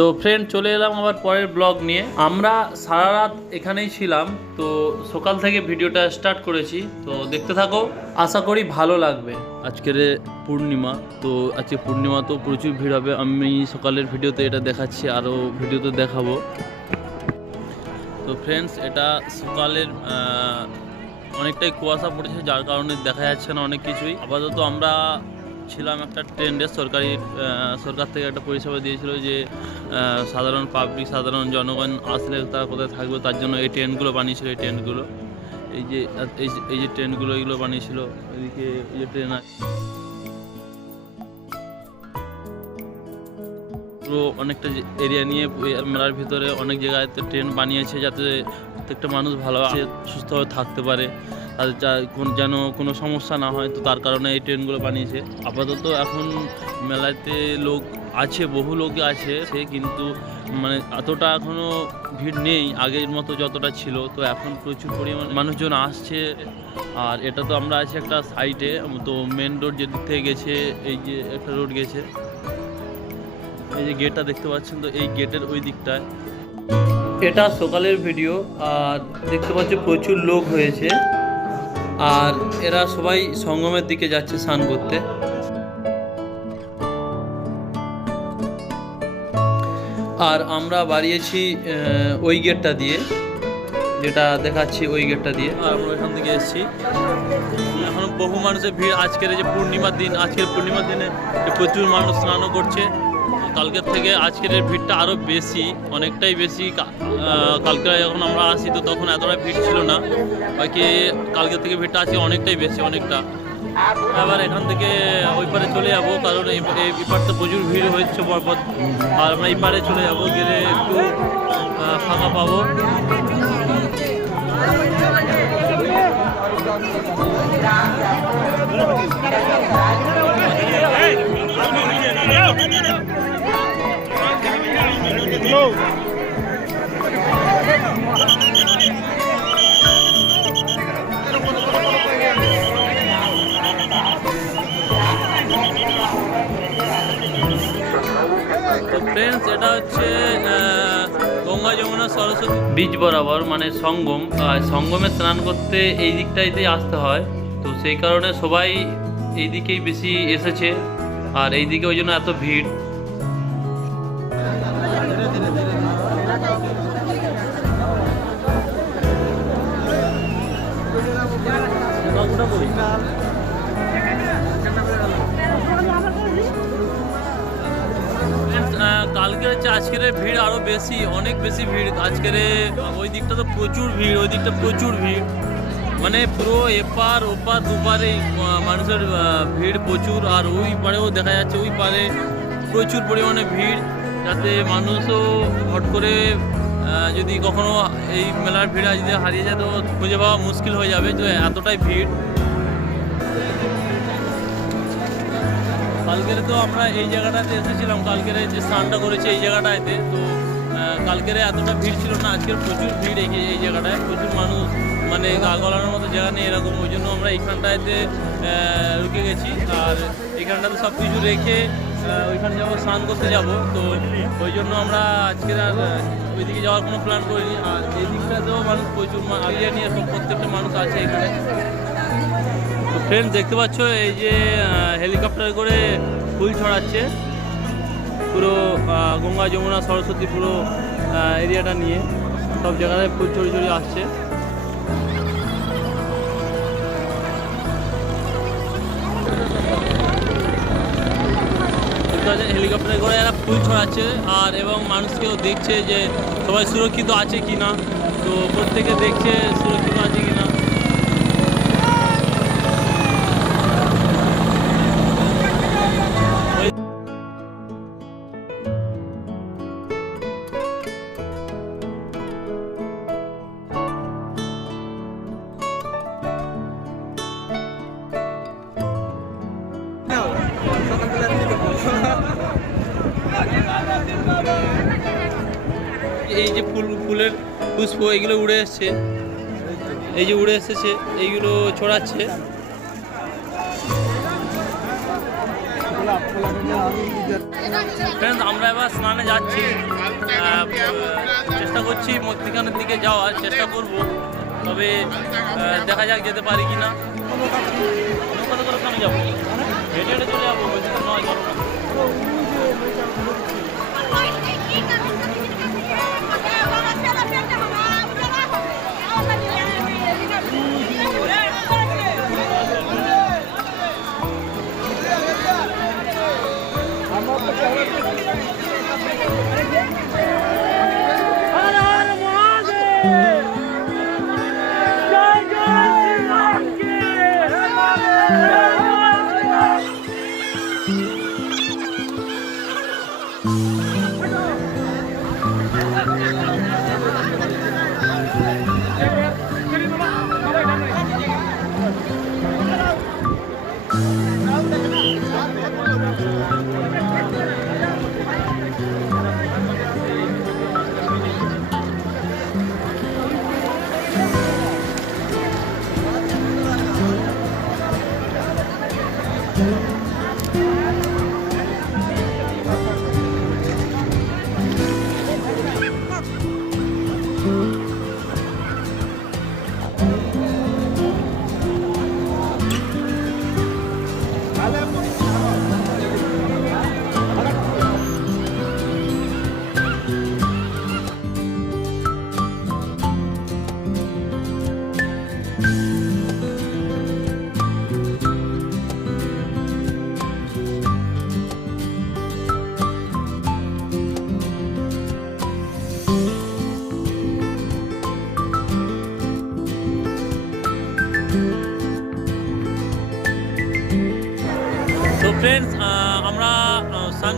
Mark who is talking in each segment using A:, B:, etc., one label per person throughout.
A: তো ফ্রেন্ড চলে এলাম আবার পরের ব্লগ নিয়ে। আমরা সারা রাত এখানেই ছিলাম, তো সকাল থেকে ভিডিওটা স্টার্ট করেছি। তো দেখতে থাকো, আশা করি ভালো লাগবে। আজকের পূর্ণিমা, তো আজকে পূর্ণিমা তো প্রচুর ভিড় হবে। আমি সকালের ভিডিওতে এটা দেখাচ্ছি, আরও ভিডিওতে দেখাবো। তো ফ্রেন্ডস এটা সকালের অনেকটাই কুয়াশা পড়েছে, যার কারণে দেখা যাচ্ছে না অনেক কিছুই। আপাতত আমরা ছিলাম একটা ট্রেন্ডে সরকারি সরকার থেকে একটা পরিষেবা দিয়েছিল যে সাধারণ পাবলিক সাধারণ জনগণ আসলে তারা কোথায় থাকবে, তার জন্য এই ট্রেনগুলো বানিয়েছিল, এই ট্রেনগুলো এই যে, এই যে- ট্রেনগুলো এগুলো বানিয়েছিল, এদিকে এই যে ট্রেন আছে পুরো অনেকটা এরিয়া নিয়ে মেলার ভিতরে অনেক জায়গায় ট্রেন বানিয়েছে যাতে প্রত্যেকটা মানুষ ভালোভাবে সুস্থভাবে থাকতে পারে। তাদের যেন কোনো সমস্যা না হয়, তো তার কারণে এই ট্রেনগুলো বানিয়েছে। আপাতত এখন মেলাতে লোক আছে, বহু লোক আছে, সে কিন্তু মানে এতটা এখনও ভিড় নেই, আগের মতো যতটা ছিল। তো এখন প্রচুর পরিমাণ মানুষজন আসছে। আর এটা তো আমরা আছি একটা সাইডে তো মেন রোড যেদিক থেকে গেছে, এই যে একটা রোড গেছে। এই যে গেটটা দেখতে পাচ্ছেন তো এই গেটের ওই দিকটায়। এটা সকালের ভিডিও আর দেখতে পাচ্ছি প্রচুর লোক হয়েছে। আর এরা সবাই সঙ্গমের দিকে যাচ্ছে স্নান করতে। আর আমরা বাড়িয়েছি ওই গেটটা দিয়ে যেটা দেখাচ্ছি ওই গেটটা দিয়ে। আর আমরা এখান থেকে এসেছি। এখন বহু মানুষের ভিড়। আজকের এই যে পূর্ণিমার দিন আজকের পূর্ণিমার দিনে প্রচুর মানুষ স্নানও করছে। কালকের থেকে আজকের ভিড়টা আরও বেশি, অনেকটাই বেশি। কালকে যখন আমরা আসি তো তখন এতটা ভিড় ছিল না। বাকি কালকের থেকে ভিড়টা আজকে অনেকটাই বেশি, অনেকটা। আবার এখান থেকে ওই পারে চলে যাব, কারণ এই পার তো প্রচুর ভিড় হয়েছে পরপর আর আমরা এই পারে চলে যাব, গেলে একটু ফাঁকা পাবো। এটা হচ্ছে গঙ্গা যমুনা সরস্বতী বীজ বরাবর মানে সঙ্গম আর সঙ্গমে স্নান করতে এই দিকটাইতেই আসতে হয়। তো সেই কারণে সবাই এই দিকেই বেশি এসেছে আর এই দিকে ওই জন্য এত ভিড়। কালকের হচ্ছে আজকের ভিড় আরও বেশি, অনেক বেশি ভিড়। আজকের ওই দিকটা তো প্রচুর ভিড়, ওই দিকটা প্রচুর ভিড়। মানে পুরো এপার ওপার দুপারে মানুষের ভিড় প্রচুর, আর ওই পারেও দেখা যাচ্ছে, ওই পারে প্রচুর পরিমাণে ভিড়। যাতে মানুষও হট করে যদি কখনো এই মেলার ভিড় যদি হারিয়ে যায়, তো খুঁজে পাওয়া মুশকিল হয়ে যাবে, তো এতটাই ভিড়। কালকের তো আমরা এই জায়গাটাতে এসেছিলাম, কালকের যে স্নানটা করেছি এই জায়গাটাতে, তো কালকের এতটা ভিড় ছিল না, আজকের প্রচুর ভিড় এই এই জায়গাটায়, প্রচুর মানুষ মানে গা গলানোর মতো জায়গা নেই এরকম, ওই জন্য আমরা এইখানটাতে রুকে গেছি, আর এইখানটাতে সব কিছু রেখে ওইখানে যাব, স্নান করতে যাব, তো ওই জন্য আমরা আজকের আর ওইদিকে যাওয়ার কোনো প্ল্যান করিনি, আর এই দিকটাতেও মানুষ প্রচুর আলিয়া নিয়ে প্রত্যেকটা মানুষ আছে এখানে। তো ফ্রেন্ড দেখতে পাচ্ছ, এই যে হেলিকপ্টার করে ফুল ছড়াচ্ছে। পুরো গঙ্গা, যমুনা, সরস্বতী পুরো এরিয়াটা নিয়ে সব জায়গায় ফুল ছড়ি ছড়ি আসছে। হেলিকপ্টারে করে এরা ফুল ছড়াচ্ছে আর এবং মানুষকেও দেখছে যে সবাই সুরক্ষিত আছে কি না তো প্রত্যেকে দেখছে সুরক্ষিত আছে কি না এই যে ফুল, ফুলের পুষ্প, এগুলো উড়ে এসছে। এই যে উড়ে এসেছে, এইগুলো ছড়াচ্ছে আমরা এবার স্নানে যাচ্ছি। চেষ্টা করছি মধ্যিখানের দিকে যাওয়ার, চেষ্টা করব। তবে দেখা যাক যেতে পারি কি না নৌকাতে করে যাব। হেঁটে হেঁটে চলে যাব।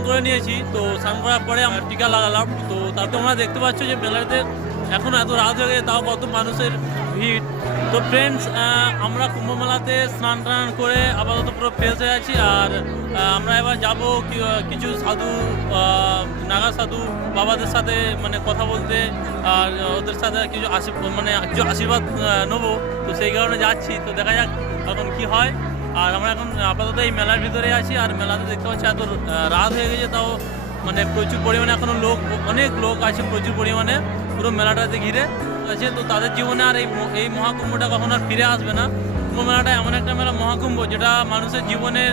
A: করে নিয়েছি। তো স্নান করার পরে আমরা টিকা লাগালাম। তো তাতে তোমরা দেখতে পাচ্ছ যে মেলাতে এখন এত রাত হয়ে গেছে, তাও কত মানুষের ভিড়। তো ফ্রেন্ডস আমরা কুম্ভ মেলাতে স্নান টান করে আপাতত পুরো ফ্রেশ হয়ে আছি। আর আমরা এবার যাব কিছু সাধু নাগা সাধু বাবাদের সাথে মানে কথা বলতে। আর ওদের সাথে কিছু আশীর্বাদ মানে কিছু আশীর্বাদ নেব। তো সেই কারণে যাচ্ছি। তো দেখা যাক এখন কি হয়। আর আমরা এখন আপাতত এই মেলার ভিতরে আছি, আর মেলাতে দেখতে পাচ্ছি এত রাত হয়ে গেছে, তাও মানে প্রচুর পরিমাণে এখনও লোক, অনেক লোক আছে প্রচুর পরিমাণে, পুরো মেলাটাতে ঘিরে। আছে, তো তাদের জীবনে আর এই এই মহাকুম্ভটা কখন আর ফিরে আসবে না। কুম্ভ মেলাটা এমন একটা মেলা মহাকুম্ভ, যেটা মানুষের জীবনের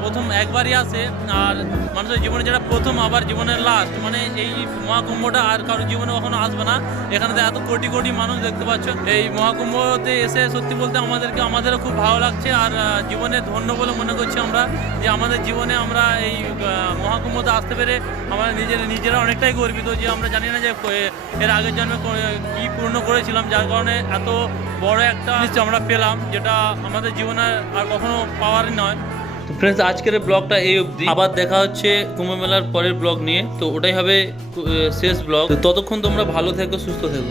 A: প্রথম একবারই আসে, আর মানুষের জীবনে যেটা প্রথম, আবার জীবনের লাস্ট মানে এই মহাকুম্ভটা আর কারোর জীবনে কখনো আসবে না। এখানে তো এত কোটি কোটি মানুষ দেখতে পাচ্ছ। এই মহাকুম্ভতে এসে সত্যি বলতে আমাদেরকে, আমাদেরও খুব ভালো লাগছে, আর জীবনে ধন্য বলে মনে করছি আমরা, যে আমাদের জীবনে আমরা এই মহাকুম্ভতে আসতে পেরে আমরা নিজের, নিজেরা অনেকটাই গর্বিত, যে আমরা জানি না যে এর আগের জন্মে কি পূর্ণ করেছিলাম, যার কারণে এত বড় একটা আমরা পেলাম, যেটা আমাদের জীবনে আর কখনো পাওয়ারই নয়। তো ফ্রেন্ডস আজকের ব্লগটা এই অবধি। আবার দেখা হচ্ছে কুম্ভ মেলার পরের ব্লগ নিয়ে। তো ওটাই হবে শেষ ব্লগ। ততক্ষণ তোমরা ভালো থেকো, সুস্থ থেকো।